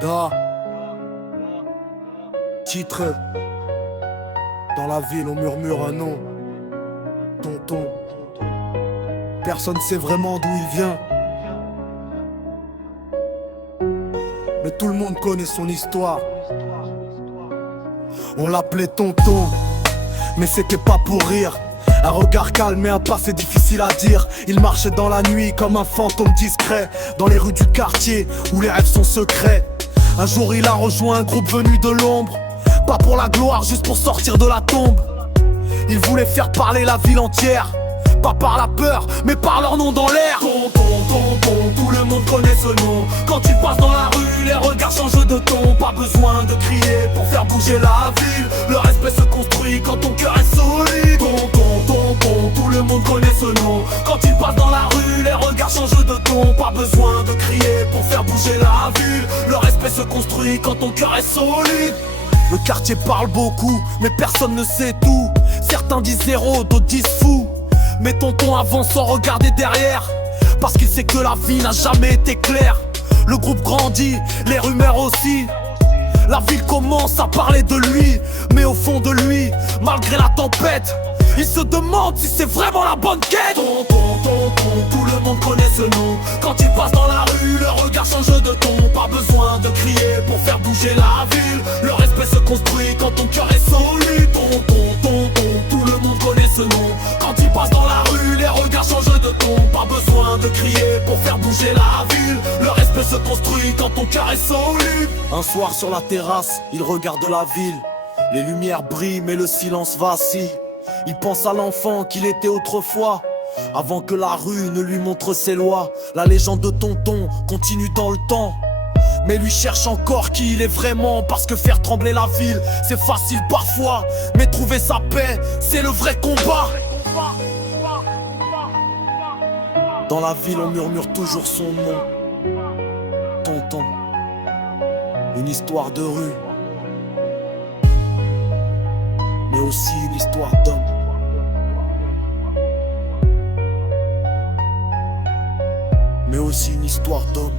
Da. Titre. Dans la ville on murmure un nom. Tonton. Personne sait vraiment d'où il vient. Mais tout le monde connaît son histoire. On l'appelait tonton, mais c'était pas pour rire. Un regard calme et un passé difficile à dire. Il marchait dans la nuit comme un fantôme discret, dans les rues du quartier où les rêves sont secrets. Un jour il a rejoint un groupe venu de l'ombre, pas pour la gloire, juste pour sortir de la tombe. Il voulait faire parler la ville entière, pas par la peur, mais par leur nom dans l'air. Tonton, tonton, tout le monde connaît ce nom. Quand il passe dans la rue, les regards changent de ton. Pas besoin de crier pour faire bouger la ville. Le respect se construit quand ton cœur est solide. Tonton, tonton, tout le monde connaît ce nom. Quand il passe dans la rue, les regards changent de ton. Pas besoin de crier pour faire bouger la ville. Le respect se construit quand ton cœur est solide. Le quartier parle beaucoup, mais personne ne sait tout. Certains disent zéro, d'autres disent fou. Mais tonton avance sans regarder derrière, parce qu'il sait que la vie n'a jamais été claire. Le groupe grandit, les rumeurs aussi. La ville commence à parler de lui, mais au fond de lui, malgré la tempête, il se demande si c'est vraiment la bonne quête. Tonton, tonton, tout le monde connaît ce nom. Quand il passe dans la rue, le regard change de ton. Pas besoin de crier pour faire bouger la ville. Le respect se construit quand ton cœur est solide. Tonton, tonton, tout le monde connaît ce nom. Quand il passe dans la rue, les regards changent de ton. Pas besoin de crier pour faire bouger la ville. Le respect se construit quand ton cœur est solide. Un soir sur la terrasse, il regarde la ville. Les lumières brillent mais le silence vacille. Il pense à l'enfant qu'il était autrefois, avant que la rue ne lui montre ses lois. La légende de tonton continue dans le temps, mais lui cherche encore qui il est vraiment. Parce que faire trembler la ville, c'est facile parfois, mais trouver sa paix, c'est le vrai combat. Dans la ville on murmure toujours son nom. Tonton, une histoire de rue, mais aussi une histoire d'homme. Mais aussi une histoire d'homme.